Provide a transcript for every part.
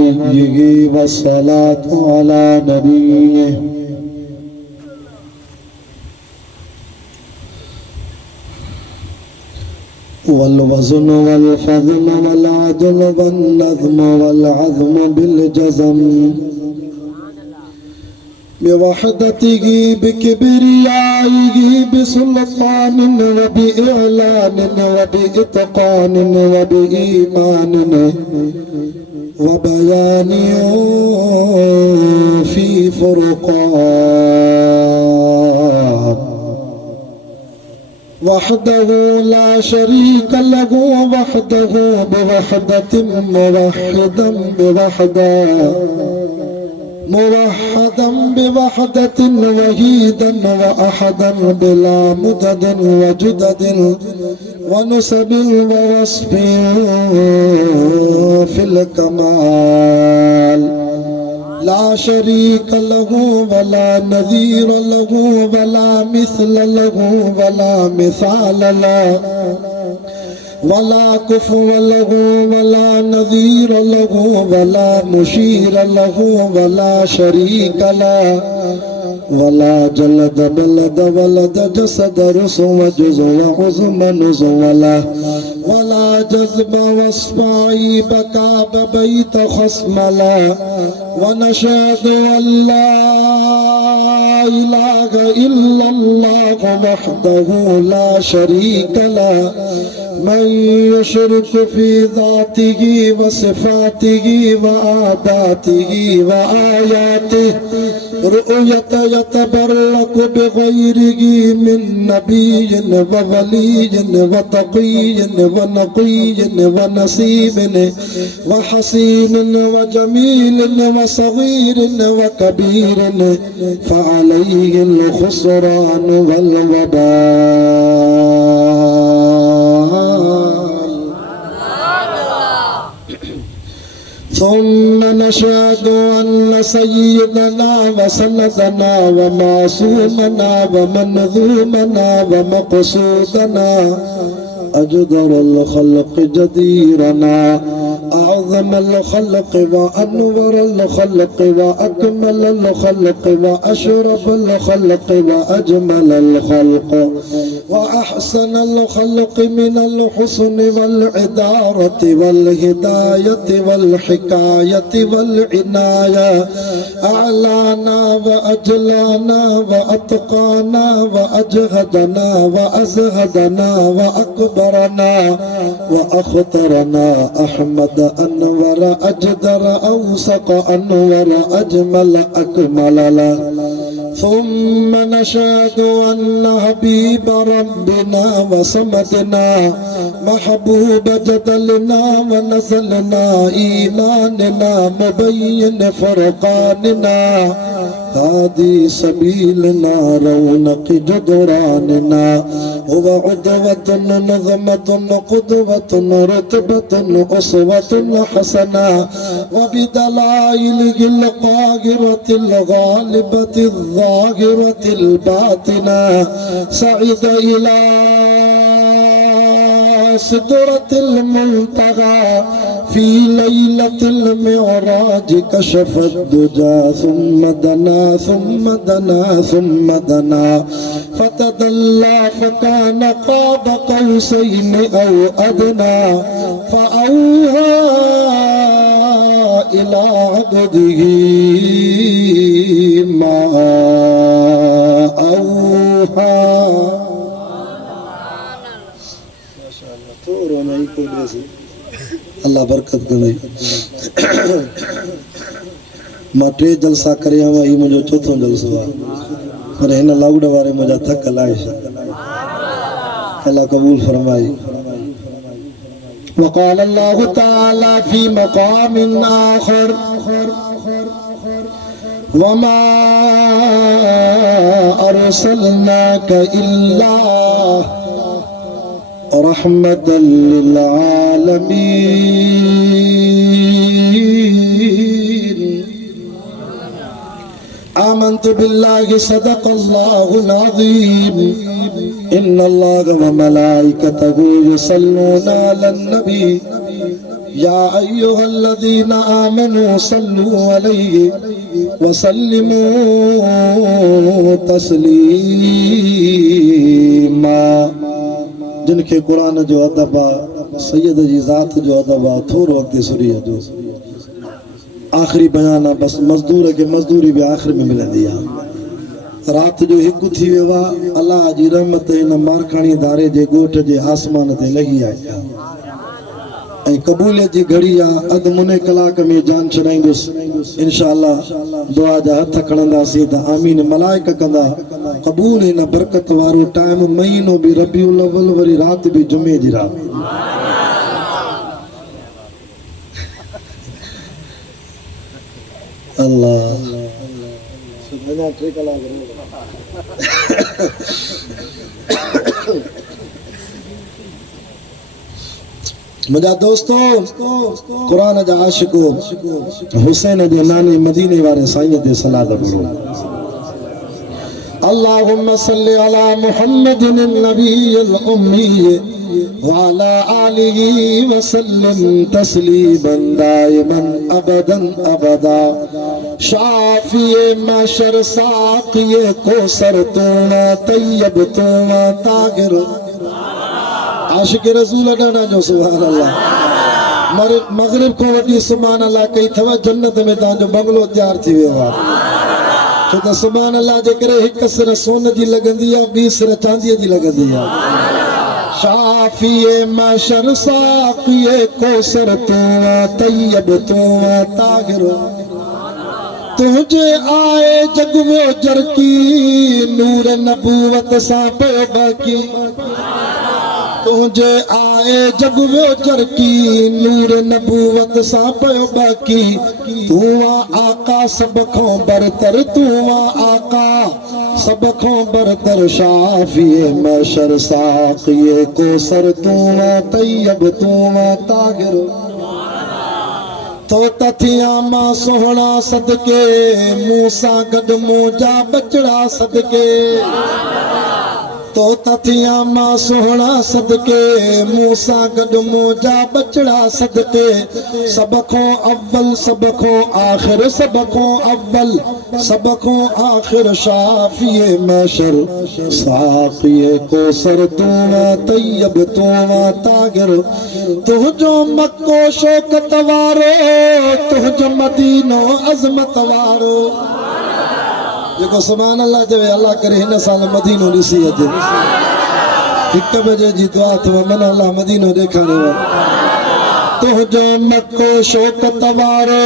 وليه والصلاة على نبيه والوزن والفضل والعدل والنظم والعظم بالجزم بوحدته بكبريائه بسلطان وبإعلان وبإتقان وبإيمان وبيان في فرقان وحده لا شريك له وحده بوحدة موحدا بوحدة موحدا بوحدة وحيدا وأحدا بلا مدد وجدد ونسب ووصف في الكمال لا شريك له ولا نظير له ولا مثل له ولا مثال له ولا كفو له ولا نظير له ولا مشير له ولا شريك له ولا جلد بلد ولد جسد رسو جزو وعظم نزو له ولا جذب واصبعي بكاب بيت خصم له ونشهد أن لا إله إلا الله وحده لا شريك له من يشرك في ذاته وصفاته وعاداته وآياته رؤية يتبرك بغيره من نبي وولي وتقي ونقي ونسيب وحسين وجميل وصغير وكبير فعليه الخسران والوبال ثم نشهد أن سيدنا وسندنا ومعصومنا ومنظومنا ومقصودنا أجدر الخلق جديرنا أعظم الخلق وأنور الخلق وأكمل الخلق وأشرف الخلق وأجمل الخلق وأحسن الخلق من الحسن والعدارة والهداية والحكاية والعناية أعلانا وأجلانا وأتقانا وأجهدنا وأزهدنا وأكبرنا وأخطرنا أحمد أنور أجدر أوسق أنور أجمل أكمل له ثم نشهد أن حبيب ربنا وصمدنا محبوب جدلنا ونزلنا إيماننا مبين فرقاننا هادي سبيلنا رونق جدراننا هو عدوة نظمة قدوة رتبة أسوة حسنة وبدلائله القاهرة الغالبة الظاهرة الباطنة سعد إلى سدرة المنتهى في ليلة المعراج كشف الدجى ثم دنا ثم دنا ثم دنا فتدلى فكان قاب قوسين أو أدنى فأوحى إلى عبده ما أوحى. अल्लाह बरकत करे मां टे जलसा करे आवां ही मुंहिंजो चौथों जलसो आहे पर हिन लाउड वारे मुंहिंजा थक लाहे छॾ अल्लाह क़बूल फरमाए وقال الله تعالى في مقام آخر وما أرسلناك إلا رحمة للعالمين آمنت بالله صدق الله العظيم إن الله وملائكته يصلون على النبي या अय्युहल्लज़ीना आमनू सल्लू अलैहि वसल्लिमू तस्लीमा। जिनके कुरान जो अदब आहे, सैयद जी ज़ात जो अदब आहे, थोरो अॻिते सुरी जो आख़िरी बयान आहे। बसि मज़दूर खे मज़दूरी बि आख़िर में मिलंदी आहे। रात जो हिकु थी वियो आहे, अलाह जी रहमत हिन मारखाणी दारे जे ॻोठ जे आसमान ते लही आई आहे ऐं क़बूलियत जी घड़ी आहे। अधु मुने कलाक में जान छॾाईंदुसि इंशाअल्लाह। दुआ जा हथ खणंदासीं त आमीन मलाइक कंदा क़बूल। हिन बरकत वारो टाइम महीनो बि रबीउल अव्वल, वरी रात बि जुमे जी रात। अल्लाह मुझा दोस्तों, कुरान जा आशिको हुसैन जे नाने मदीने वारे साईं ते सलात पढ़ो। अल्लाहुम्मा सल्लि अला मुहम्मदिन नबील उम्मी व अला आलिहि व सल्लिम तस्लीमन दाइमन अबदन अबदा। शाफिए महशर साक़िए कोसर तुवा तय्यब तुवा ताहिर। आशिक रसूल डाना जो सुभान अल्लाह। मगरिब को वॾी सुभान अल्लाह कई अथव। जन्नत में तव्हांजो बंगलो तैयार थी वियो आहे। छो त सुभान अल्लाह जे करे हिकु सिर सोन जी लॻंदी आहे, ॿी सिर चांदीअ जी लॻंदी आहे। शाफिए महशर साक़िए कोसर तुवा तय्यब तुवा ताहिर। तुझे आए जग वो जरकी नूर नबूवत सा पे बाकी। तुझे आए जग वो जरकी नूर नबूवत सा पे बाकी। तू आका सब खो बरतर, तू आका सब खो बरतर। शाफिए महशर साक़िए कोसर तू तय्यब तू ताहिर। तो तथिया मां सोहना सदके मूसा गड मोजा बचड़ा सदके। तो तथिया मां सोहना सदके मूसा गड मोजा बचड़ा सदके। सब खो अव्वल सब खो आखिर, सब खो अव्वल सब खो आखिर। शाफिए महशर साक़िए कोसर तुवा तय्यब तुवा ताहिर। तुझो मक्को शौकत वारो, तुझो मदीनो अज़मत वारो। जेको सुभान अल्लाह चवे अल्लाह करे हिन साल मदीनो ॾिसी अचे। 1 बजे जी दुआ अथव, मन अल्लाह मदीनो ॾेखारेव। तुझो मक्को शौकत वारो,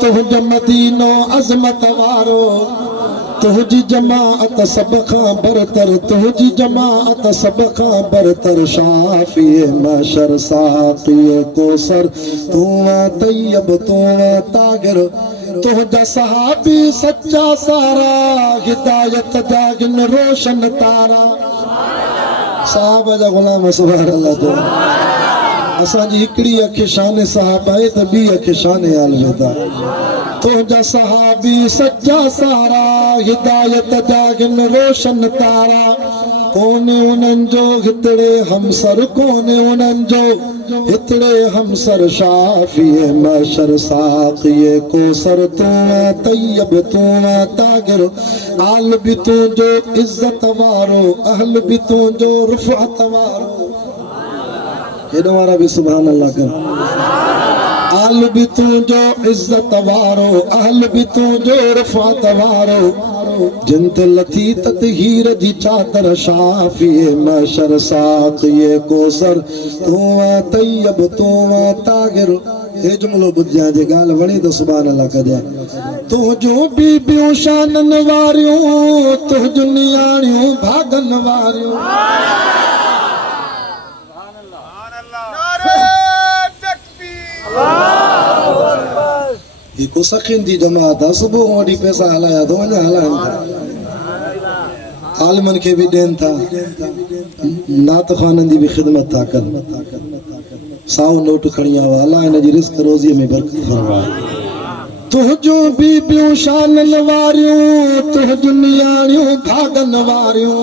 तुझो मदीनो अज़मत वारो। तुझी जमाअत सब खां बरतर, तुझी जमाअत सब खां बरतर। शाफिए महशर साक़िए कोसर तुवा तय्यब तुवा ताहिर। तुझा सहाबी सच्चा सारा, हिदायत जागिन रोशन तारा। साहब जा गुलाम सुभान अल्लाह। जो असांजी हिकिड़ी अखि शान साहब आहे त ॿी अखि शान आल वेदा। तुझा सहाबी सच्चा सारा, हिदायत जागिन रोशन तारा। कोने उन्हनि जो हितड़े हमसर, कोने उन्हनि जो हितड़े हमसर। शाफिए महशर साक़िए कोसर तुवा तय्यब तुवा ताहिर। आल बि तुंहिंजो इज़्ज़त वारो, अहल बि तुंहिंजो रुफ़अत वारो। हेॾो वारा बि सुभान अल्लाह कर। आल बि तुंहिंजो इज़्ज़त वारो, अहल बि तुंहिंजो रुफ़अत वारो। जिन ते लथी ततहीर जी चादर। शाफिए महशर साक़िए कोसर तुवा तय्यब तुवा ताहिर। हे जुमिलो ॿुधिजां, जे ॻाल्हि वणे त सुभान अल्लाह कजां। तुंहिंजूं बीबियूं शानन वारियूं, तुंहिंजूं नियाणियूं भागन वारियूं। हिकु सखियुनि जी जमात आहे। सुबुह वॾी पैसा हलाया थो, अञा हलाइनि था। आलिमनि खे बि ॾियनि था, नात ख़ाननि जी बि ख़िदमत था कनि। साओ नोट खणी आयो। अलाह हिन जी रिस्क रोज़ीअ में बरकत फरमाए। तुंहिंजूं बीबियूं शानन वारियूं, तुंहिंजूं नियाणियूं भागन वारियूं।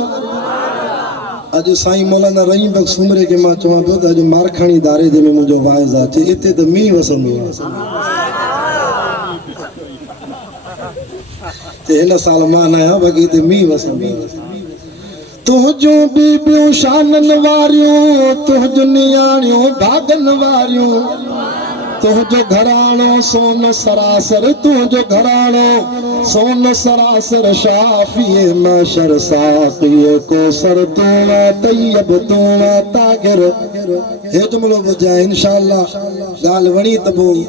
अज साईं मौलाना रहीम बख्श सुमरे के मां चवां पियो त अज मारखाणी दारे जे में मुंहिंजो वाइज़ आहे हिते त मींहुं वसंदो आहे हिन साल मां न आहियां बाक़ी हिते मींहुं वसंदो आहे तुंहिंजूं बीबियूं शानन वारियूं तुंहिंजूं नियाणियूं भागन वारियूं तुंहिंजो घराणो सोन सरासर तुंहिंजो घराणो सोन सरासर शाफिए मशर साक़िए कोसर तू तैयब तू तागिर हे जुमलो ॿुधाए इंशाअल्लाह ॻाल्हि वणी त पोइ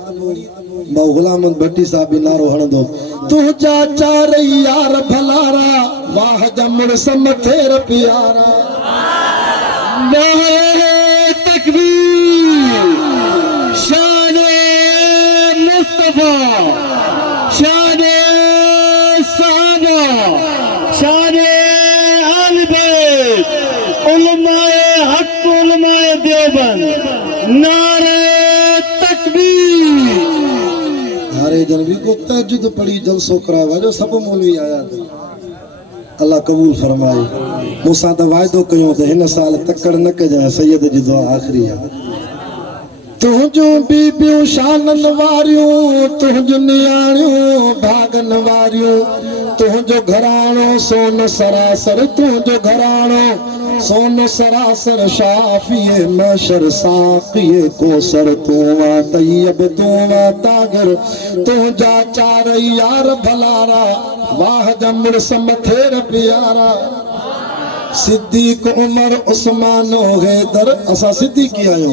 मां गुलाम भट्टी साहब बि नारो हणंदो तुंहिंजा चार यार भलारा वाह जा मुड़स मथेर प्यारा नारे तकबीर शाने मुस्तफा शाने साहबा शाने अहले बैत उलमाए हक उलमाए देवबंद नारे तकबीर नारे जनबी को तहज्जुद पढ़ी जलसो करावा जो सब मौलवी आया था अल्लाह कबूल फरमाए मूंसां त वाइदो कयो त हिन साल तकड़ न कजांइ सैयद जी दुआ आखिरी आहे तुंहिंजूं बीबियूं शानन वारियूं तुंहिंजूं नियाणियूं भागन वारियूं तुंहिंजो घराणो सोन सरासर तुंहिंजो घराणो सोन सरासर शाफिए मशर साक़िए कोसर तू तैयब तू तागिर तुंहिंजा चार यार भलारा वाह जा मुड़स मथेर प्यारा सिद्दीक उमर उस्मानो हैदर असा सिद्दीकी आयो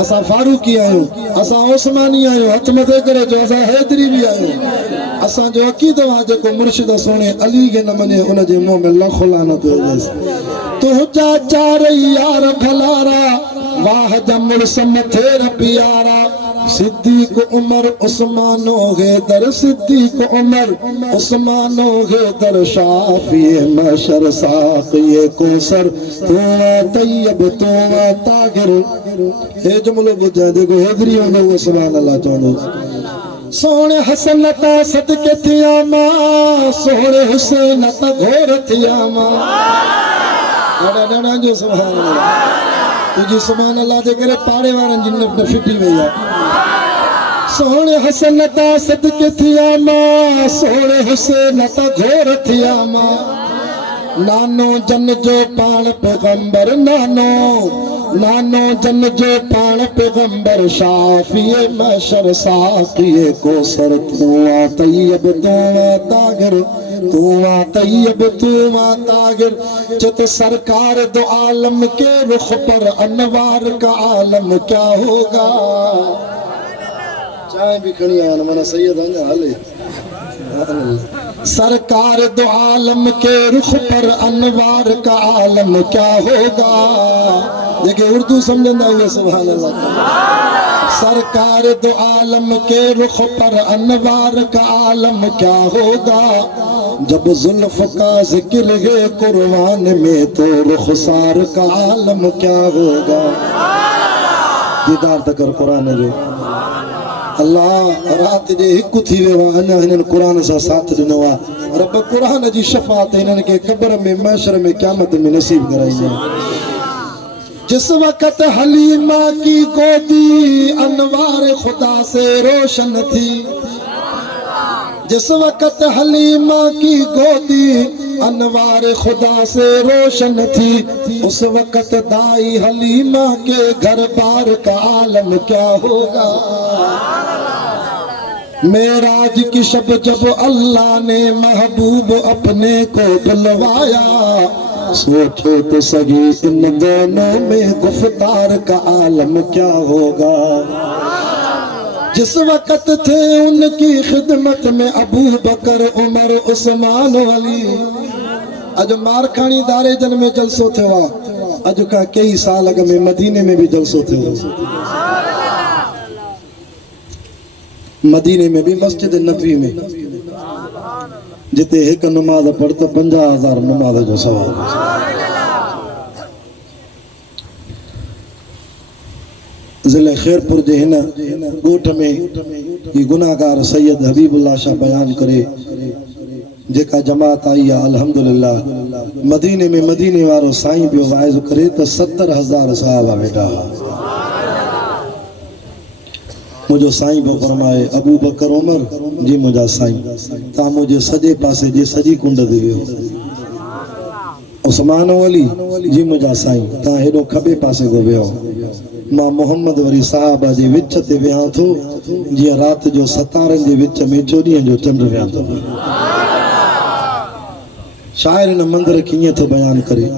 असा फारूकी आयो असा उस्मानी आयो हथ मथे करे जो असा हैदरी भी आयो असा जो अकीदो आहे जेको मुर्शिद सोने अली के न मने उन जे मुंह में लख लानत हुजेस तुंहिंजा चार यार भलारा वाह जा मुड़स मथेर प्यारा सिद्दीक उमर उस्मानो हैदर सिद्दीक उमर उस्मानो हैदर शाफिए मशर साक़िए कोसर तू तैयब तू तागिर हे जुमलो ॿुधाए जेको हैदरी हूंदो उहो सुभान अल्लाह चवंदो सोने हसन ता सदके थिया मां सोने हुसैन ता घोर थिया मां ॾाढा ॾाढा जो सुभान अल्लाह तुझी सुभान अल्लाह जे करे पाड़े वारनि जी नफ़ फिटी वई आहे सोने हसन ता सदके थिया मां सोने हुसैन ता घोर थिया मां नानो जन जो पाण पैगंबर नानो जन जो पाण पैगंबर शाफिए मशर साक़िए कोसर तू तैयब तू तागिर तू तैयब तू तागिर चित सरकार दो आलम के रुख पर अनवार का आलम क्या होगा चाय भी खड़ी आया ना मना सैयद आने हाले सरकार दो आलम के रुख पर अनवार का आलम क्या होगा देखिए उर्दू समझना हुआ सुभान अल्लाह सरकार दो आलम के रुख पर अनवार का आलम क्या होगा जब जुल्फ का जिक्र है कुर्बान में तो रुखसार का आलम क्या होगा दीदार तकर कुरान जो अल्लाह रात जे हिकु थी वियो आहे अञा हिननि क़ुरान सां साथ ॾिनो आहे रब क़ुरान जी शफ़ात हिननि खे क़ब्र में महशर में क़यामत में नसीब कराईंदा जिस वक़्त हलीमा की गोदी अनवार खुदा से रोशन थी जिस वक़्त हलीमा की गोदी अनवार खुदा से रोशन थी उस वक़्त दाई हलीमा के घर बार का आलम क्या होगा मेराज की शब जब अल्लाह ने महबूब अपने को बुलवाया सोचो तो सही इन दोनों में गुफ्तार का आलम क्या होगा जिस वक़्त थे उनकी खिदमत में अबू बकर उमर उस्मान अली अज मारखानी दारे जन में जलसो थियो अज का कई साल अग में मदीने में भी जलसो थियो मदीने में भी मस्जिद नबी में जिते एक नमाज पढ़ तो 50,000 नमाज जो सवाब ज़िले खैरपुर जे हिन ॻोठ में ये गुनाहगार सैयद हबीबुल्लाह शाह बयान करे जेका जमात आई आहे अल्हम्दुलिल्लाह मदीने में मदीने वारो साईं पियो वाइज़ करे तो 70,000 सहाबा वेठा। मुझो साईं पियो फरमाए अबू बकर उमर जी मुझा साईं ता मुझे सजे पासे जे सजी कुंड ते वियो। उस्मान अली जी मुझा साईं ता हेडो खबे पासे को वियो। मां मोहम्मद वरी सहाबा जे विच ते विया थो जी रात जो सतारन जे विच में 14 जो चंड विया थो। शायर ने मंदिर किए तो बयान करे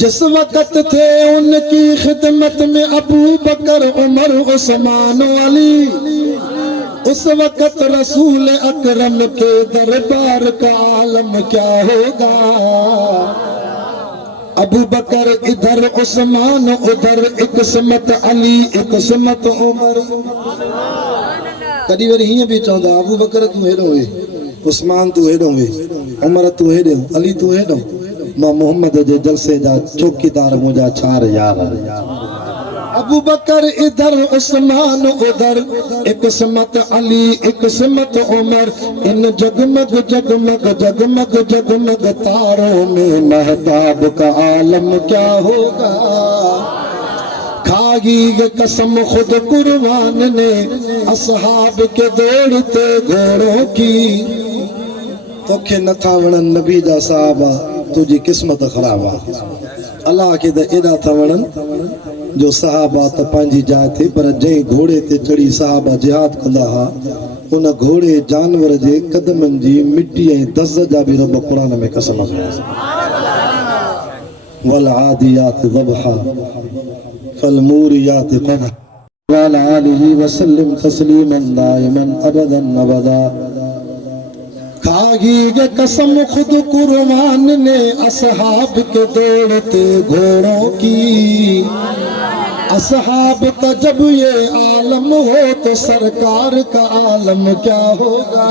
जिस वक्त थे उनकी खिदमत में अबू बकर उमर उस्मान अली उस वक्त रसूल अकरम के दरबार का आलम क्या होगा। अबू बकर इधर उस्मान उधर एक सिमत अली एक सिमत उमर। कदी वरी हिय भी चवंदा अबू बकर तू हेडो वे उस्मान तू हेडो वे उमर तू हेडो अली तू हेडो मां मोहम्मद जे जलसे जा चौकीदार मुझा 4 यार। अबू बकर इधर उस्मान उधर एक सिमत अली एक सिमत उमर। इन जगमग जगमग जगमग जगमग तारों में महताब का आलम क्या होगा। खागी कसम खुद कुर्बान ने असहाब के दौड़ते घोड़ों की। तोखे नथा वणन नबी जा साहबा तुझी किस्मत खराब आ। अल्लाह के त एॾा था वणन जो सहाबा त पंहिंजी जाइ ते पर जंहिं घोड़े ते चढ़ी सहाबा जिहाद कंदा हुआ उन घोड़े जानवर जे कदमनि जी मिट्टी ऐं दज़ जा बि रब क़ुरान में कसम खया। वल आदियात ज़बहा फल मूरियात क़दहा वल आलिहि वसल्लम तस्लीमन दाइमन अबदन अबदा। खागी के कसम खुद कुर्बान ने असहाब के दौड़ते घोड़ों की। असहाब का जब ये आलम हो तो सरकार का आलम क्या होगा।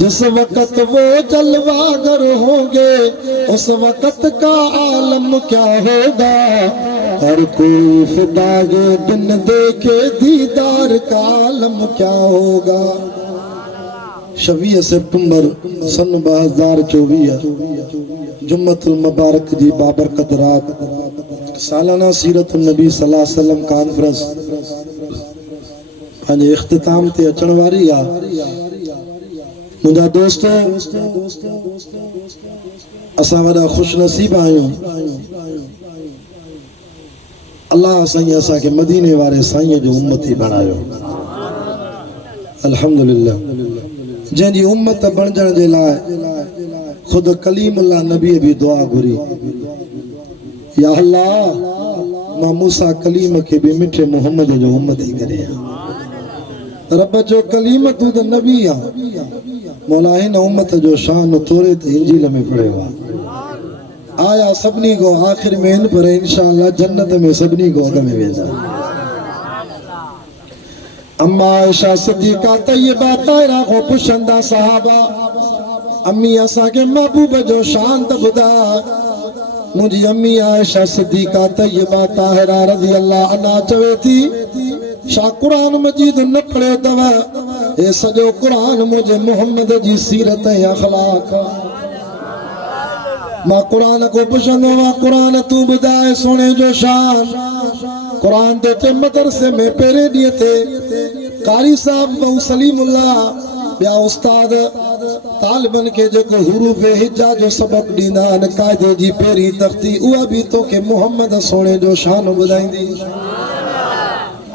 जिस वक्त वो जलवागर होंगे उस वक्त का आलम क्या होगा। हर कोई फिदागे बिन देखे दीदार का आलम क्या होगा। 26 सितंबर सन 2024 जुम्मतुल मुबारक जी बाबरकत रात सालाना सीरत नबी सल्लल्लाहु अलैहि वसल्लम कॉन्फ्रेंस पंहिंजे इख्तिताम ते अचण वारी आहे। मुंहिंजा दोस्त असां वॾा ख़ुशि नसीब आहियूं। अल्लाह साईं असांखे मदीने वारे साईं जो उम्मती बणायो। अल्हम्दुलिल्लाह जंहिंजी उम्मत बणजण जे लाइ खुद कलीमुल्लाह नबी भी दुआ घुरी या अल्लाह मां मूसा कलीम के भी मिठे मोहम्मद जो उम्मती करे। रब जो कलीम तू त नबी आ मौला हिन उम्मत जो शान तोरे त इंजील में पढ़ियो आया सभिनी को आखिर में इन पर इंशाअल्लाह जन्नत में सभिनी को अॻ में वेंदा। अम्मा आयशा सिद्दीका तय्यबा ताहिरा को पुछंदा सहाबा अम्मी असा के महबूब जो शान त ॿुधा। मुंहिंजी अम्मी आयशा सिद्दीका तय्यबा ताहिरा रज़ी अल्लाह अन्हा चवे थी छा कुरान मजीद न पढ़ियो अथव। हे सॼो कुरान मुंहिंजे मोहम्मद जी सीरत ऐं अखलाक। मां कुरान को पुछंदो आहियां कुरान तू ॿुधाए सोने जो शान। कुरान ते मदरसे में पहिरें ॾींहं ते कारी साहब बहु सलीमुल्लाह ॿिया उस्ताद तालिबन के जेको हुरूफ हिजा जो सबक ॾींदा आहिनि क़ाइदे जी पहिरीं तख़्ती उहा बि तोखे मोहम्मद सोने जो शान ॿुधाईंदी।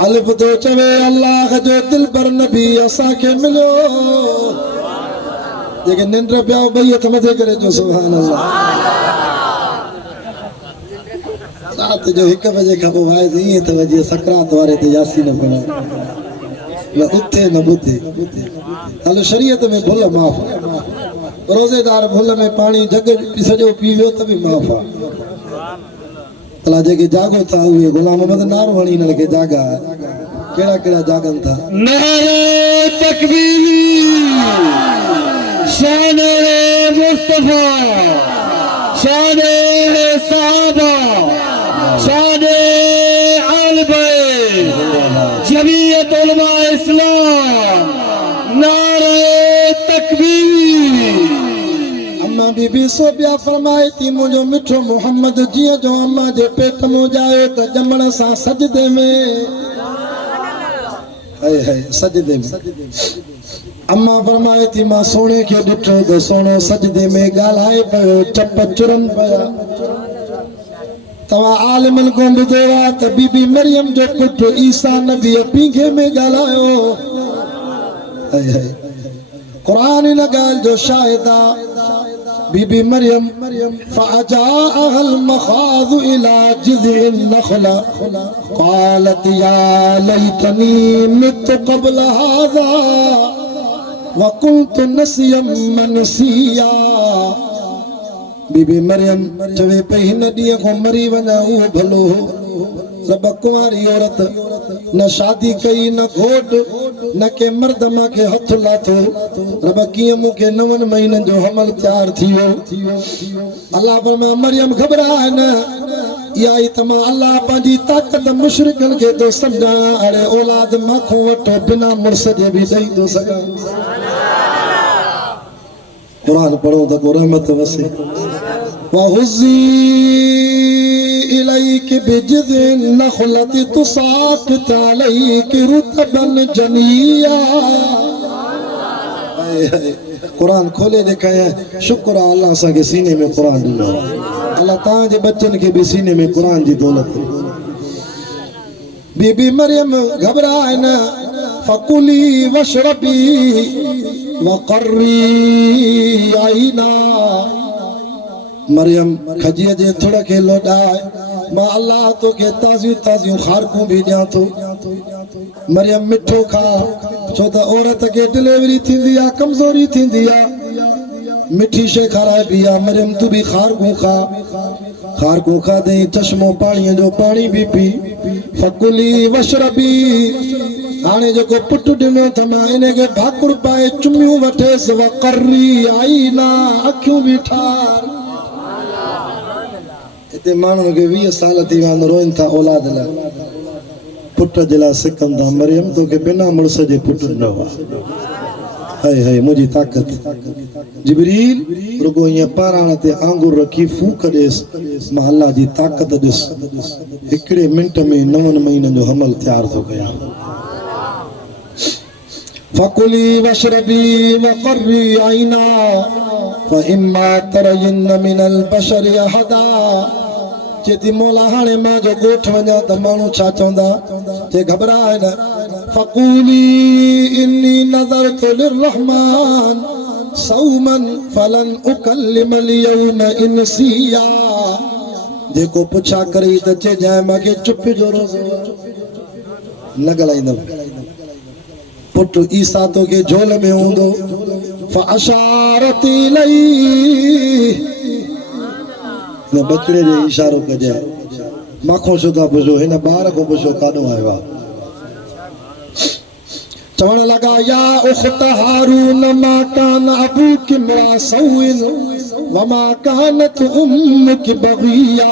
अलिफ तो चवे अल्लाह जो दिल पर नबी असांखे मिलियो। जेके निंड पिया ॿई हथ मथे करे जो सुभान अल्लाह। रात जो 1 बजे खां पोइ वाइज़ ईअं त वॼे सकरात वारे ते यासीन पढ़े न उथे न ॿुधे। हलो शरीयत में भुल माफ़। रोज़ेदार भुल में पानी जग सॼो पी वियो त बि माफ़ आहे। अला जेके जागो था उहे गुलाम अहमद नारवणी न के जागा कहिड़ा कहिड़ा जागनि था। नारे तकबीर शान मुस्तफा शान सहाबा शान आल बैत जमीयत उलमा इस्लाम नारे तकबीर। अम्मा बीबी सोबिया फरमाए थी मुझो मिठो मोहम्मद जिया जो अम्मा जे पेट में जाए तो जमण सा सजदे में हाय हाय सजदे में अम्मा फरमाए थी मां सोने के डिठो तो सोनो सजदे में गालाए पयो चप चुरन पया तवा आलिमन को ॿुधोवा त बीबी मरियम जो पुटु ईसा नबी पींघे में ॻाल्हायो हाय हाय कुरान इन ॻाल्हि जो शाहिद आहे बीबी मरियम فأجاءها المخاض إلى جذع النخلة قالت يا ليتني مت قبل هذا وكنت نسيا منسيا बीबी मरियम चवे पे हिन ॾींहं को मरी वञा उहो भलो रब कुंवारी औरत न शादी कई न घोट न के मर्द मां के हथ लाथो रब कीअं मूंखे 9 महीननि जो हमल तैयार थी वियो अल्लाह फरमाए मरियम घबराए न इहा ई त मां अल्लाह पंहिंजी ताक़त मुशरिकनि खे थो सम्झां अड़े औलाद माखो वठो बिना मुड़ुस जे बि ॾेई थो सघां कुरान पढ़ो त को रहमत वसे वहुज़ी इलैकि बिजिज़िन नख़लति तुसाक़ित अलैकि रुतबन जनिया कुरान खोले दिखाया शुक्र आहे अल्लाह असांखे सीने में कुरान ॾिनो अल्लाह तव्हांजे बच्चनि खे बि सीने में कुरान जी दौलत बीबी मरियम घबराए न फकुली वशरबी वक़र्री आईना मरियम खजीअ जे थुड़ खे लोॾाए मां अल्लाह तोखे ताज़ियूं ताज़ियूं खारकूं बि ॾियां थो मरियम मिठो खा छो त औरत खे डिलीवरी थींदी आहे कमज़ोरी थींदी आहे मिठी शइ खाराइबी आहे मरियम तूं बि खारकूं खाधई चश्मो पाणीअ जो पाणी बि पी फकुली वशरबी हाणे जेको पुटु ॾिनो त मां इनखे भाकुर पाए चुमियूं वठेसि वक़र्री आईना अखियूं बि ठार हिते माण्हुनि खे 20 साल थी विया आहिनि रोइनि था औलाद लाइ पुट जे लाइ सिकनि था मरियम तोखे बिना मुड़ुस जे पुटु ॾिनो आहे हाय हाय मुंहिंजी ताक़त जिबरील रुगो ईअं पाराण ते आंगुर रखी फूक ॾेसि मां अल्लाह जी ताक़त ॾिस हिकिड़े मिंट में 9 महीननि जो हमल तैयार थो कयां फकुली वशरबी वक़र्री आईना फइम्मा तरयिन्न मिनल बशरि अहदा चेती मौला हाणे मां जो ॻोठ वञा त माण्हू छा चवंदा ते घबराए न फकुली इन्नी नज़रतु लिर्रहमान सौमन फलन उकल्लिमल यौम इंसिया जेको पुछा करे त चइजांइ मूंखे चुप जो रोज़ो न ॻाल्हाईंदमि पुट ईसा तोखे झोल में हूंदो फअशारत इलैहि न बचड़े जो इशारो कजाए माखो छो था पुछो हिन ॿार को पुछो काॾो आयो आहे चवण लॻा या उख़्त हारून मा कान अबूक इम्रा सौइन वमा कानत उम्मुक बग़िया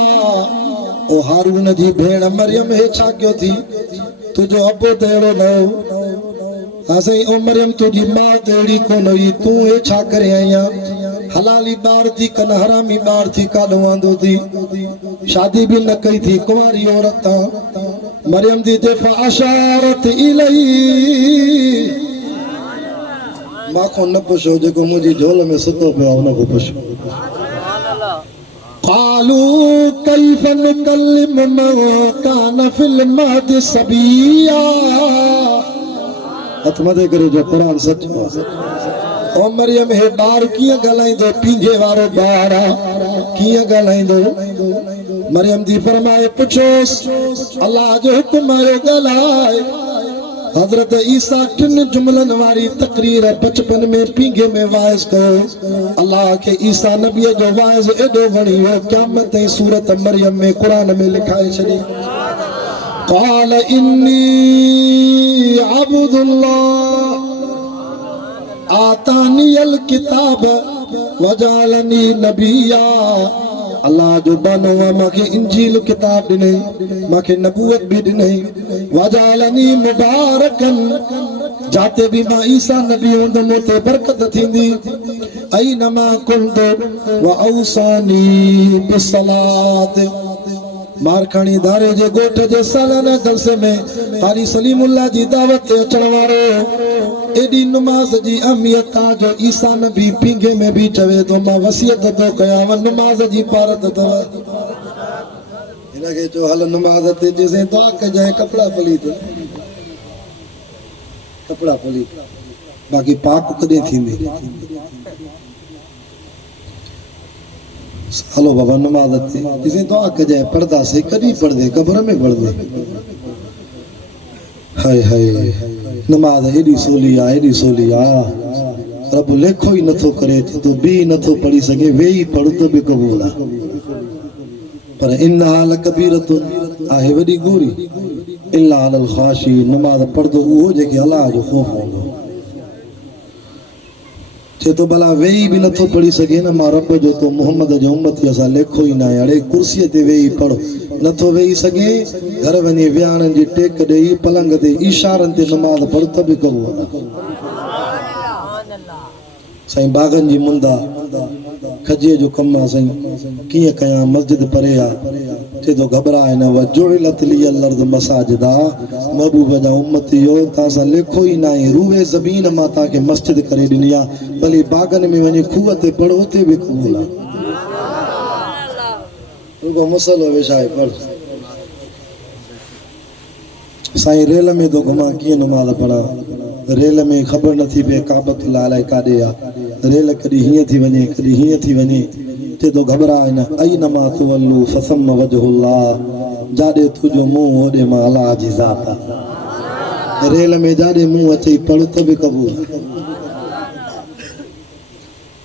ओ हारून जी भेण मरियम हे छा कयो थी तुंहिंजो अबो त अहिड़ो न हो असाई ओ मरियम तुझी मां तेड़ी कोन हुई तू हे छा करे आया हलाली बार थी कन हरामी बार थी काॾो वांदो थी शादी भी न कई थी कुंवारी औरत मरियम दी दफ़ा अशारत इलैहि माखो न पुछो जेको मुंहिंजी झोल में सुतो पियो आहे उन को पुछो क़ालू कैफ़ नुकल्लिमु मन कान फिल महदि सबिया हथ मथे करे जो कुरान सचो आहे ओ मरियम हे ॿार कीअं ॻाल्हाईंदो पींघे वारो ॿार आहे कीअं ॻाल्हाईंदो मरियम जी फरमाए पुछोसि अल्लाह जो हुकुम आयो ॻाल्हाए हज़रत ईसा 3 जुमलनि वारी तकरीर बचपन में पींघे में वाइज़ कयो अल्लाह के ईसा नबीअ जो वाइज़ एॾो वणी वियो क़यामत ताईं सूरत मरियम में कुरान में लिखाए छॾी क़ाल इन्नी अब्दुल्लाह आतानियल किताब वजालनी नबिया अल्लाह जो बानो माखे इंजील किताब ॾिनई माखे नबूवत भी ॾिनई वजालनी मुबारकन जाते भी मां ईसा नबी हूंदुमि उते बरकत थींदी ऐनमा कुंतु व औसानी बिस्सलात। मारखानी धारे जे गोठ जे सालाना जलसे में कारी सलीमुल्लाह जी दावत ते अचण वारो एडी नमाज जी अहमियत आ जो ईसा नबी पिंगे में भी चवे तो मां वसियत तो कया व नमाज जी पारत तव इनके जो हल नमाज ते जिसे दुआ कजाए कपड़ा पलीत बाकी पाक कदे थींदी। हलो बाबा नमाज ते जिसे दुआ कजाए पढ़दा से कदी पढ़दे कब्र में पढ़दे। हाय हाय नमाज एडी सोलिया रब लेखो ही नथो करे तो भी नथो पढ़ी सके वेही पढ़ तो भी कबूल आ पर इन्हा लकबीरतुन आहे वडी गोरी इल्ला अलल खाशी। नमाज पढ़दो वो जेके अल्लाह जो खौफ होंदो चे तो भला वेही भी नथो पढ़ी सके न मां रब जो तो मोहम्मद जो उम्मती असा लेखो ही ना अड़े कुर्सी ते वेही पढ़ नथो वेही सके घर वने वियाणन जी टेक देई पलंग ते इशारन ते नमाज पढ़ तो भी कबूल साईं। बागन जी मुंदा खजे जो कम आ साईं किए कया मस्जिद परे आ चे तो घबराए न व जुड़िलत लियल अर्द मसाजिदा महबूब जा उम्मतियो तासा लेखो ही ना रूवे ज़मीन मा ता के मस्जिद करे दिनिया भली बागन में वने खूह ते पढ़ो ते भी कबूल आ रुगो मसलो विशाय पढ़ साईं। रेल में तो घुमा किए नमाज पढ़ा रेल में खबर न थी पे काबतुल्लाह अलाए काडे आ रेल कदी हिय थी वने कदी हिय थी वने ते तो घबराए न ऐनमा तुवल्लु फसम वजहुल्लाह जादे तुजो मुंह ओदे मा अल्लाह जी जात आ। रेल में जादे मुंह अचे पढ़ तो भी कबूल।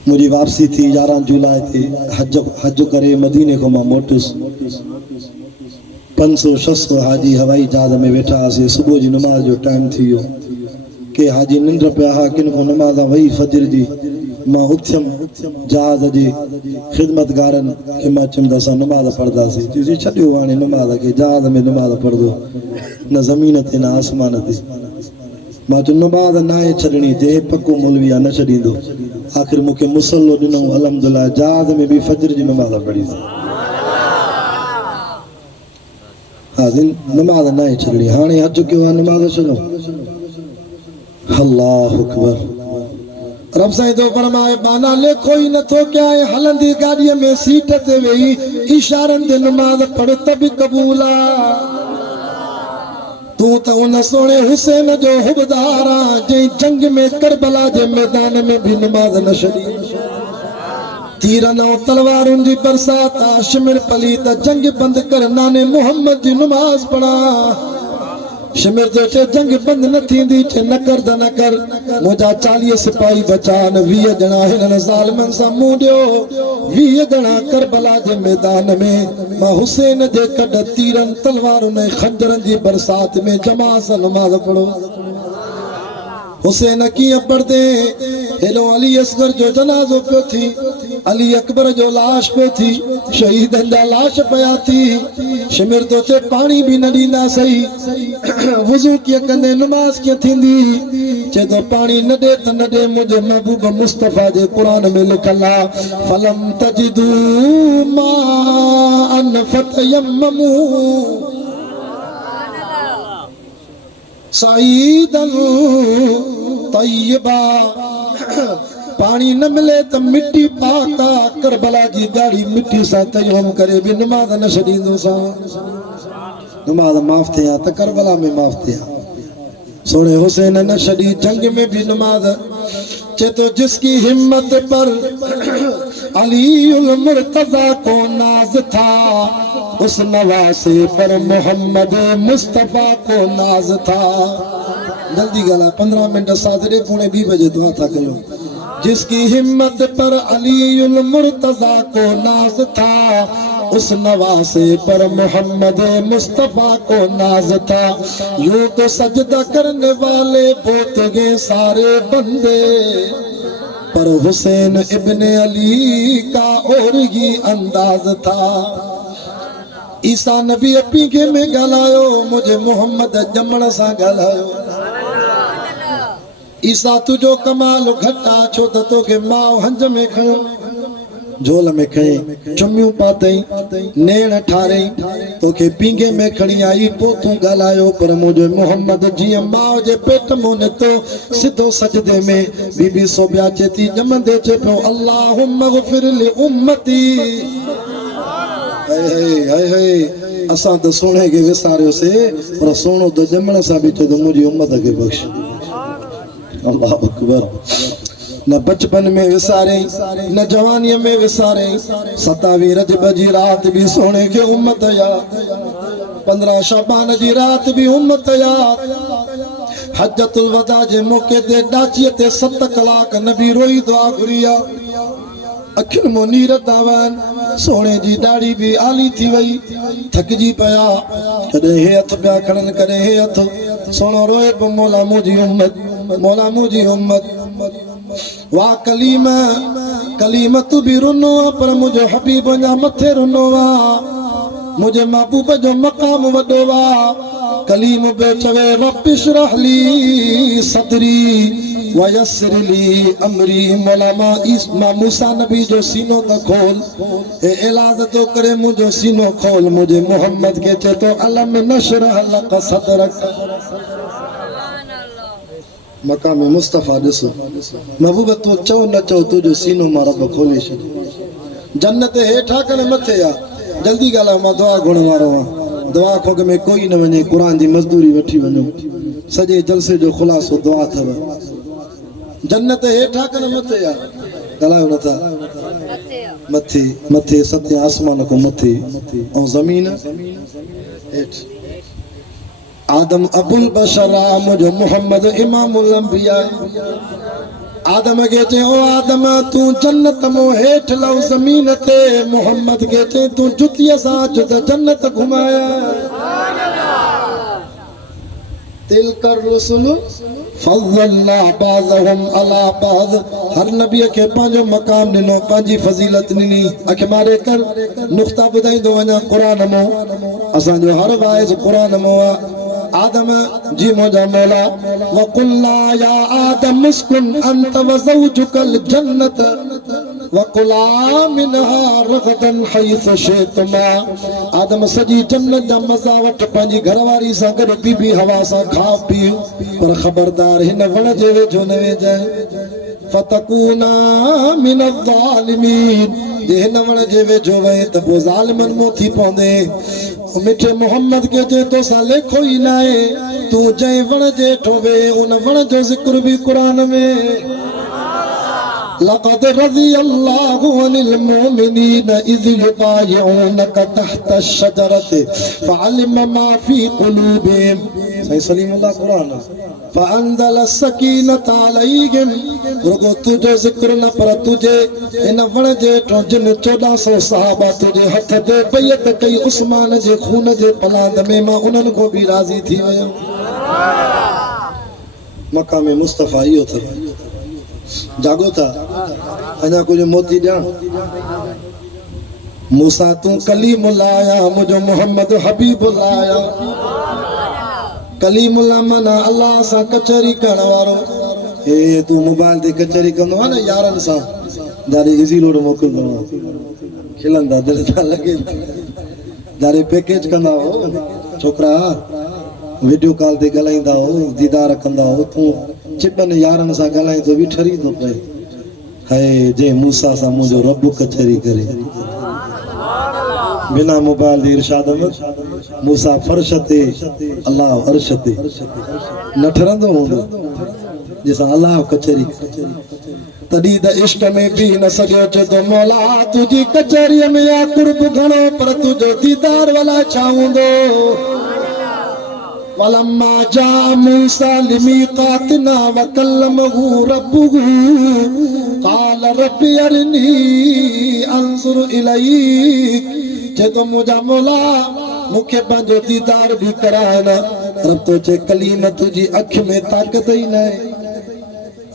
मुझी वापसी थी 11 जुलाई ते हज करे मदीने को मां मोटुस 500-600 हाजी हवाई जहाज में वेठा से सुबह जी नमाज जो टाइम थियो के हाजी निंड पे हा किन को नमाज वही फजर जी मां उथम जहाज जी खिदमतगारन के मां चंदा सा नमाज पढ़दा सी जी छडियो वाने नमाज के जहाज में नमाज पढ़दो न जमीन ते न आसमान ते मां जो नमाज नाए छडणी जे पक्को मौलवी न छडींदो आखिर मुके मुसल्लो दिनो अल्हम्दुलिल्लाह जहाज में भी फजर जी नमाज पढ़ी हाजिन नमाज नाए छडणी हाने हज के नमाज छडो अल्लाह अकबर। रब साईं तो फरमाए बाना लेखो ही नथो क्या है हलंदी गाड़ी में सीट ते वेही इशारन दे नमाज पढ़ त भी कबूल आ। तू तो उन सोने हुसैन जो हुबदारा जे जंग में करबला जे मैदान में भी नमाज न छड़ी तीरन और तलवारुन जी बरसात शिमिर पली त जंग बंद कर नाने मोहम्मद जी नमाज पढ़ा शिमिर जो चे जंग बंद न थींदी चे न कर द न कर मुझा 40 सिपाही बचान 20 जना हिनन ज़ालिमन सा मुंह ॾियो 20 जना करबला जे मैदान में मां हुसैन जे कढ तीरन तलवारुन खंजरन जी बरसात में जमा सा नमाज पढ़ो। हुसैन किए पढ़दे हेलो अली असगर जो जनाजो पियो थी अली अकबर जो लाश पियो थी शहीदन जा लाश पया थी शिमिर तो चे पानी भी न ॾींदा सही वुज़ू कीअं कंदे नमाज कीअं थींदी चे तो पानी न ॾे त न ॾे मुंहिंजे महबूब मुस्तफ़ा जे क़ुरान में लिखल आहे फलम तजिदू माअन फतयम्ममू साईदन तय्यबा पानी न मिले तो मिट्टी पाता करबला जी गाड़ी मिट्टी सा तयम करे भी नमाज न छडींदो सा नमाज माफ थिया त करबला में माफ थिया सोने हुसैन न छडी जंग में भी नमाज चे तो जिसकी हिम्मत पर अलीउल मुर्तजा को नाज था उस नवासे पर मोहम्मद मुस्तफा को नाज था। जल्दी गला 15 मिनट सादरे 2:30 बजे दुआ था करो जिसकी हिम्मत पर अलीउल मुर्तजा को नाज था उस नवासे पर मोहम्मद मुस्तफा को नाज था। यूं तो सजदा करने वाले बहुत गए सारे बंदे पर हुसैन इब्ने अली का और ही अंदाज था। ईसा नबी अपी के में गलायो मुझे मोहम्मद जमण सा गलायो ईसा तुझो कमाल घटा छो त तोखे माउ हंज में खयो झोल में खई चुमियूं पातई नेण ठारई तोखे पींगे में खणी आई पो तूं ॻाल्हायो पर मुंहिंजो मोहम्मद जीअं माउ जे पेट मूं नितो सिधो सजदे में बीबी सोबिया चेती ॼमंदे चे पियो अल्लाहुम्मा ग़फिर लि उम्मती असां त सोणे खे विसारियोसीं पर सोनो त ॼमण सां बि चयो त मुंहिंजी उम्मत खे बख़्श अल्लाह अकबर न बचपन में विसारे न जवानी में विसारे 27 रजब जी रात भी सोने के उम्मत याद 15 शाबान जी रात भी उम्मत याद हज्जतुल वदा जे मौके ते डाची ते 7 कलाक नबी रोई दुआ घुरिया अखिन मुनीर दावन सोने जी दाढ़ी भी आली थी वई थकजी पया कदे हे हथ पिया खणन कदे हे हथ सोनो रोए पे मौला मुजी उम्मत वाह कलीमा तू भी रुनो पर मुझे हबीब जा मथे रुनो वा मुझे महबूब जो मकाम वडो वा कलीम बे चवे रब्बि इश्रह ली सदरी वयस्सिर ली अमरी मौला मूसा नबी जो सीनो त खोल ए इलाज तो करे मुझो सीनो खोल मुझे मोहम्मद के चे तो अलम नशरह लक सदरक मकाम मुस्तफ़ा ॾिसो महबूब तूं चओ न चओ तुंहिंजो सीनो मां रब खोले छॾ जन्नत हेठा करे मथे आहे जल्दी ॻाल्हाए मां दुआ गुण वारो आहियां दुआ खोग में कोई न वञे क़ुर जी मज़दूरी वठी वञो सॼे जलसे जो ख़ुलासो दुआ अथव जन्नत हेठा करे मथे आहे ॻाल्हायो नथा मथे मथे सत आसमान खां मथे ऐं ज़मीन हेठि आदम अबुल बशरा मुझो मोहम्मद इमामुल अंबिया आदम के चे ओ आदम तू जन्नत मो हेठ लव जमीन ते मोहम्मद के चे तू जुतिया सा जुत जन्नत घुमाया तिलकर रुसुल फज़लना बाज़हुम अला बाज़ हर नबी के पांजो मकाम दिनो पांजी फजीलत नी अख मारे कर नुक्ता बुधाइंदो वना कुरान मो असा जो हर वाइज कुरान मो आदम जी मोजा मौला वकुल्ला या आदम मुस्कुन अंत वज़ौजुकल जन्नत वकुला मिनहा रगदन हैस शैतमा आदम सजी जन्नत जा मज़ा वठ पंहिंजी घरवारी सां गॾु बीबी हवा सां खा पी पर ख़बरदार हिन वण जे वेझो न वेजाए फतकूना मिन ज़ालिमीन जे हिन वण जे वेझो वए त पोइ ज़ालिमन मुंहुं थी पवंदे मिठे मोहम्मद के जे तो सा लेखो ही नाए तू जय वण जे ठोवे उन वण जो जिक्र भी कुरान में लक़द रज़ी अल्लाहु अनिल मुमिनीन इज़ युबायिऊनक तहत अश-शजरति फ़अलिम मा फ़ी क़ुलूबिहिम सही सलीमुल्लाह कुरान फ़अंज़ल सकीनत अलैहिम रुगो तुझो जिक्र न पर तुझे इन वण जे ठो जिन 1400 सहाबा तुझे हथ दे बैत कई उस्मान जे खून जे पलांद में मां उन्हनि को भी राज़ी थी वयम मकाम मुस्तफ़ा इहो अथव जागो था अञा कुछ मोती ॼाण मूसा तू कलीमुल्लाह आया मुझो मोहम्मद हबीबुल्लाह आया कलीमुल्लाह माना अल्लाह सा कचहरी करण वारो ए तू मोबाइल ते कचहरी कंदो न यारन सा जारे इजी लोड मोकिलंदो खिलंदा दिल सां लगे जारे पैकेज कंदा हो छोकरा वीडियो कॉल ते ॻाल्हाईंदा हो दीदार कंदा हो तू चिपन यारन सा ॻाल्हाए तो बि ठरी तो पए हाय जे मूसा सा मुझो रब कचहरी करे बिना मोबाइल दे इरशाद में मूसा फर्श ते अल्लाह अर्श ते न ठरंदो हूंदो जैसा अल्लाह कचहरी तडी द इश्क में भी न सजो तो मौला तुझी कचहरी में या कुर्ब घणो पर तुझो दीदार वाला चाहूंदो वलम्मा जा मूसा लिमीकातना वकल्लमहु रब्बुहु क़ाल रब्बि अरनी अंजुर इलैक जे तो मुझा मौला मुखे पंहिंजो दीदार भी कराए न रब तो चे कलीम तुझी अख में ताकत ही न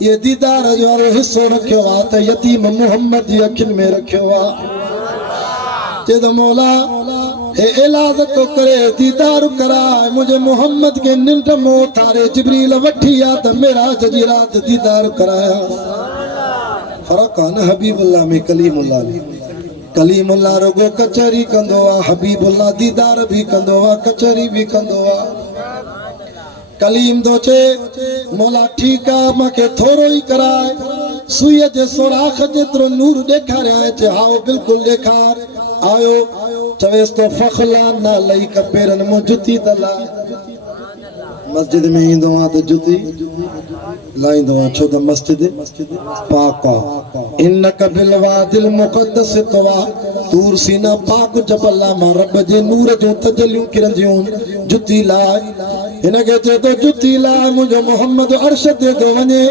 ये दीदार जो वारो हिस्सो रखियो आ त यतीम मोहम्मद जी अखिन में रखियो आ जे तो मौला हे इलाज तो करे दीदार कराए मुझे मोहम्मद के निंड मो थारे जिब्रील वठिया त मेरा जी रात दीदार कराया फर्क आहे न हबीबुल्लाह में कलीमुल्लाह में कलीमुल्लाह रुगो कचहरी कंदो आहे हबीबुल्लाह दीदार भी कंदो आहे कचहरी भी कंदो आहे कलीम दो चे मौला ठीक आहे मूंखे थोरो ई कराए सुईअ जे सोराख जेतिरो नूर ॾेखारिया आहे चे हाओ बिल्कुलु ॾेखार आयो चवेसि तो फखला न लई कपेरनि मूं जुती त ला मस्जिद में ईंदो आहे त जुती लाईंदो आहे छो त मस्जिद पाक आहे इन्नक बिल वादिल मुक़द्दस तवा तूर सीना पाक जबल मां रब जे नूर जो तजलियूं किरंदियूं जुती लाए हिनखे चए थो जुती लाए मुंहिंजो मोहम्मद अर्श ते थो वञे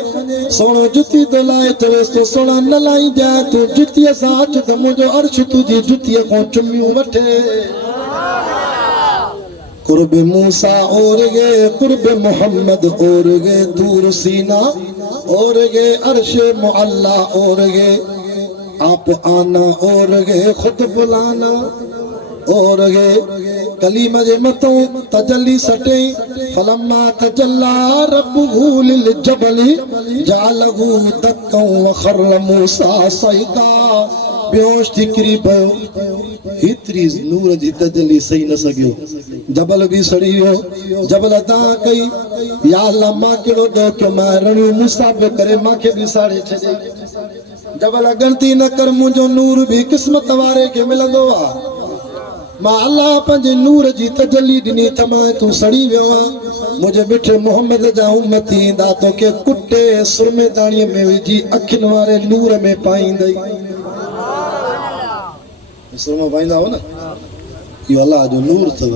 सोनो जुती थो लाए चवेसि तो सोना न लाई जाए तूं जुतीअ सां अच त मुंहिंजो अर्श तुंहिंजी जुतीअ खां चुमियूं वठे कुर्ब मूसा और गे कुर्ब मोहम्मद और गे दूर सीना और गे अर्श मुअल्ला और गे आप आना और गे खुद बुलाना और गे कलीम जे मतो तजल्ली सटे फलम्मा तजल्ला रब्बुहु लिल जबली जालहु दक्का व खर मूसा सईका बेहोश थी किरी पियो हेतरी नूर जी तजल्ली सही न सघियो जबल भी सड़ी वियो जबल अदा कई या अल्लाह मां कहिड़ो ॾोह कयो मां रणियूं मूसा पियो करे मूंखे बि साड़े छॾे जबल गणती न कर मुंहिंजो नूर भी क़िस्मत वारे खे मिलंदो आहे मां अल्लाह पंहिंजे नूर जी तजल्ली ॾिनी त मां तूं सड़ी वियो आहे मुंहिंजे मिठे मोहम्मद जा उम्मती ईंदा तोखे कुटे सुरमेदाणीअ में विझी अखियुनि वारे नूर में पाईंदई सुरमा पाईंदा हो न इहो अल्लाह जो नूर अथव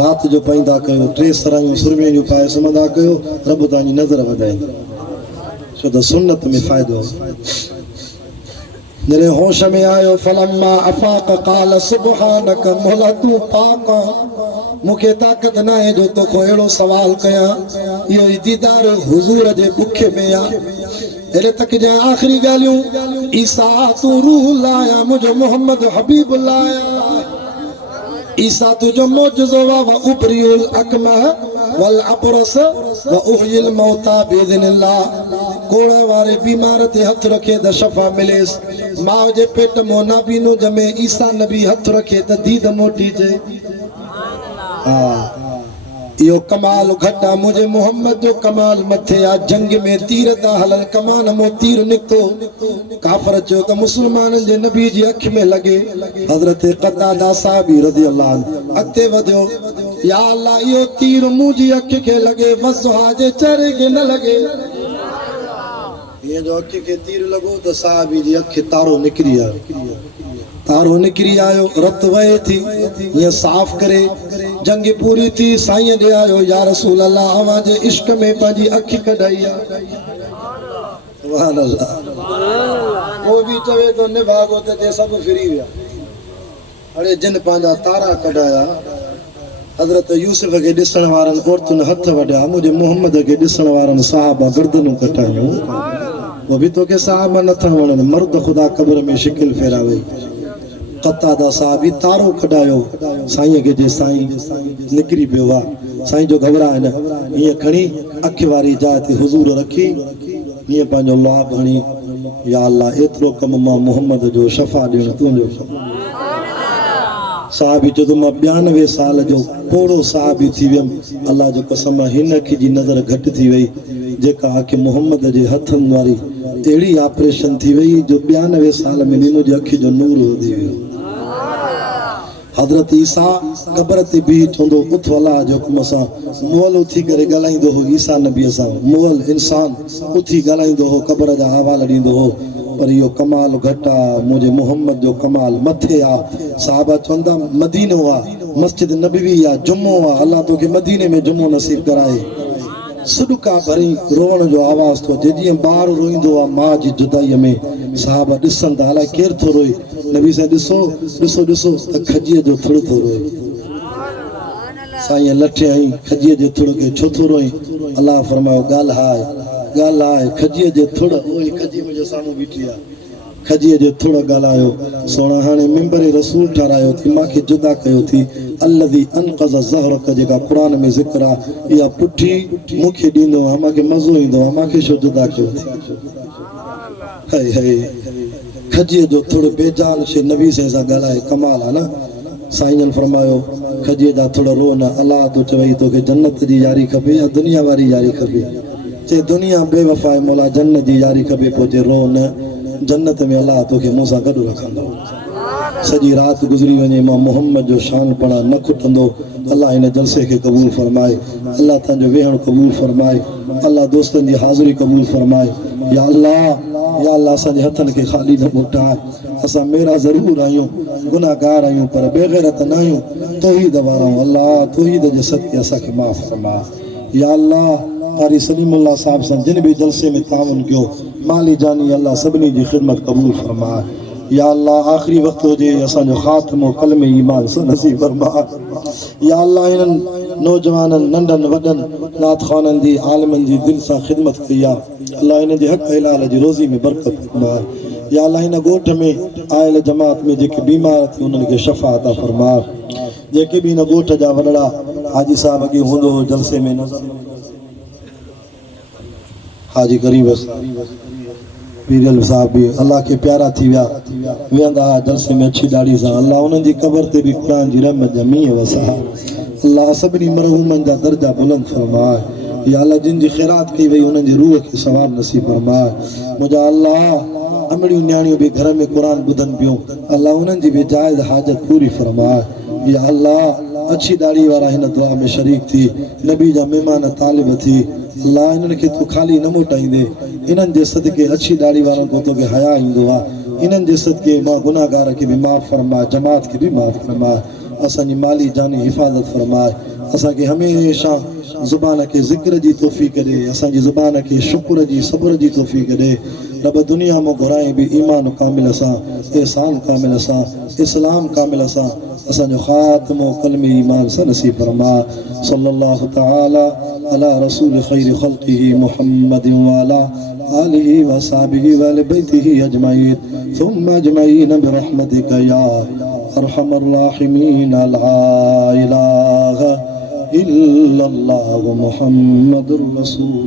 रात जो पाईंदा कयो टे सरायूं सुरमे जूं पाए सुम्हंदा कयो रब तव्हांजी नज़र वधाईंदो छो त सुन्नत में फ़ाइदो जॾहिं होश में आयो फलम्मा अफाक काल सुबहानक मौला तूं पाक मूंखे ताक़त न आहे जो तोखो अहिड़ो सवाल कयां इहो दीदार हुज़ूर जे बुखे में आहे अहिड़े तक जा आख़िरी ॻाल्हियूं ईसा तूं रूह लाया मुंहिंजो मोहम्मद हबीब लाया ईसा तुझो मोजज़ो वा व उबरियुल अकमह वल अबरस व उहियल मौता बिइज़्निल्लाह कोड़े वारे बीमार ते हथ रखे त शफ़ा मिलेस मां जे पेट मो नाबीनो जमे ईसा नबी हथ रखे त दीद मोटी जे इहो कमाल घटा मुझे मोहम्मद जो कमाल मथे आ जंग में तीर ता हलन कमान मो तीर निकतो काफर चयो त मुसलमानन जे नबी जी अख में लगे हजरत कतादा साहबी रज़ी अल्लाह अन्हु अॻिते वधियो या अल्लाह इहो तीर मुंहिंजी अख खे लगे वसहा जे चेहरे खे न लगे ये जो अख खे तीर लगो त साहबी जी अख तारो निकरी आयो तारो निकरी आयो रत वहे थी ये साफ करे जंग पूरी थी साईं दे आयो या रसूल अल्लाह अवां जे इश्क में पंहिंजी अखि कढाई आहे सुभान अल्लाह वो भी चवे तो निभागो ते सब फिरी विया अरे जिन पंहिंजा तारा कढाया हज़रत यूसुफ के ॾिसण वारनि औरतुनि हथ वढिया मुंहिंजे मोहम्मद के ॾिसण वारनि साहबा गर्दनूं कटायूं वो भी तोखे साहबा नथा वणनि मर्द ख़ुदा क़ब्र में शिकिल फेरावई कतादा साहबी तारो कढायो साईं के जे साईं निकरी पियो आहे साईं जो घबराए न हीअं खणी अखि वारी जाइ ते हुज़ूर रखी हीअं पंहिंजो लाभ हणी या अल्लाह एतिरो कमु मां मोहम्मद जो शफ़ा ॾियणु तुंहिंजो साहबी जो मां 92 साल जो पोड़ो साहबी थी वियुमि अल्लाह जो कसम हिन अखि जी नज़र घटि थी वई जेका अखि मोहम्मद जे हथनि वारी अहिड़ी ऑपरेशन थी वई जो 92 साल में बि मुंहिंजी अखि जो नूर वधी वियो हज़रत ईसा क़ब्र ते बीह चवंदो उथ अल्लाह जो हुकुम सां मुअल उथी करे ॻाल्हाईंदो हो ईसा नबीअ सां मुअल इंसान उथी ॻाल्हाईंदो हो क़ब्र जा हवाला ॾींदो हो पर इहो कमाल घटि आहे मुंहिंजे मोहम्मद जो कमाल मथे आहे साहबा चवंदा मदीनो आहे मस्जिद नबवी आहे जुमो आहे अल्लाह तोखे मदीने में जुमो नसीब कराए सुडका भरी रोअण जो आवाज़ थो जीअं ॿार रोईंदो आहे माउ जी जुदाईअ में साहब ॾिसनि था अलाए केरु थो रोए नबी साईं ॾिसो ॾिसो ॾिसो त खजीअ जो थुड़ थो रोए साईं लठे आई खजीअ जे थुड़ खे छो थो रोई अल्लाह फरमायो ॻाल्हाए खजीअ जे थुड़ उहे खजी मुंहिंजे साम्हूं बीठी आहे खजीअ जो थोड़ा ॻाल्हायो सोना हाणे मिंबर रसूल ठारायो थी मांखे जुदा कयो थी अल्लज़ी अनक़ज़ ज़हरक जेका क़ुरान में ज़िक्र आहे इहा पुठी मूंखे ॾींदो आहे मांखे मज़ो ईंदो आहे मांखे छो जुदा कयो थी हाय हाय खजीअ जो थोरो बेजान शइ नबी साईं सां ॻाल्हाए कमाल आहे न साईं जन फरमायो खजीअ जा थोरो रो न अलाह तो चवई तोखे जन्नत जी यारी खपे या दुनिया वारी यारी खपे चए दुनिया बेवफ़ा आहे मौला जन्नत जी यारी खपे पोइ चए रो न जन्नत में अल्लाह तोखे मूं सां गॾु रखंदो सॼी राति गुज़री वञे मां मोहम्मद जो शान पढ़ा न खुटंदो अल्लाह हिन जलसे खे क़बूल फरमाए अल्लाह तव्हांजो वेहणु क़बूल फरमाए अल्लाह दोस्तनि जी हाज़िरी क़बूल फरमाए या अल्लाह असांजे हथनि खे ख़ाली न मोटाए असां मेरा ज़रूरु आहियूं गुनाहगार आहियूं पर बेग़ैरत न आहियूं तौहीद वारा आहियूं अल्लाह तौहीद जे सदके असांखे माफ़ फरमा या अल्लाह कारी सलीमुल्लाह साहब सां जिन बि जलसे में ताउन कयो माली जानी अल्लाह सभिनी जी ख़िदमत क़बूल फरमाए या अल्लाह आख़िरी वक़्त हुजे असांजो ख़ात्मो कलमे ईमान सां नसीब फरमाए या अल्लाह इन्हनि नौजवाननि नंढनि वॾनि नात ख़ाननि जी आलिमनि जी दिलि सां ख़िदमत कई आहे अल्लाह इन जे हक़ हिलाल जी रोज़ी में बरकत फरमाए या अल्लाह हिन ॻोठ में आयल जमात में जेके बीमार थी उन्हनि खे शफ़ा अता फरमाए जेके बि हिन ॻोठ जा वॾड़ा हाजी साहब अॻे हूंदो जलसे में नज़र हाजी गरीब पीरियल साहब भी अल्लाह के प्यारा थी विया वेंदा जलसे में अछी दाढ़ी सां अल्लाह उन्हनि जी क़बर ते भी क़ुरान जी रहमत जा मींहं वसा अल्लाह सभिनी मरहूमनि जा दर्जा बुलंद फरमाए या अल्लाह जिन जी ख़ैरात कई वई उन्हनि जी रूह खे सवाब नसीब फरमाए मुंहिंजा अल्लाह अमड़ियूं न्याणियूं भी घर में क़ुरान ॿुधनि पियूं अल्लाह उन्हनि जी भी जायज़ हाजत पूरी फरमाए या अल्लाह अच्छी दाढ़ी वारा हिन दुआ में शरीक थी नबी जा महिमान तालिब थी अल्लाह इन्हनि खे तूं ख़ाली न मोटाईंदे इन्हनि जे सदके अच्छी दाढ़ी वारनि को तोखे हया ईंदो आहे इन्हनि जे सदके मां गुनाहगार खे भी माफ़ फरमाए जमात खे भी माफ़ फरमाए असांजी माली जानी हिफ़ाज़त फरमाए असांखे हमेशह ज़ुबान के ज़िक्र जी तौफ़ीक़ ॾे असांजी ज़ुबान के शुक्र जी सब्र जी तौफ़ीक़ ॾे रब दुनिया में घुराए भी ईमान कामिल सां एहसान कामिल सां इस्लाम कामिल सां असांजो ख़ात्मो कलमे ईमान सां नसीब फरमाए सल्लल्लाहु तआला अला रसूल खैर ख़ल्क़िही मुहम्मद व अला आलिहि व असहाबिहि व अहले बैतिहि अजमईन सुम्मा अजमईन बिरहमतिका या अरहमर राहिमीन ला इलाहा इल्लल्लाहु मुहम्मदुर रसूल।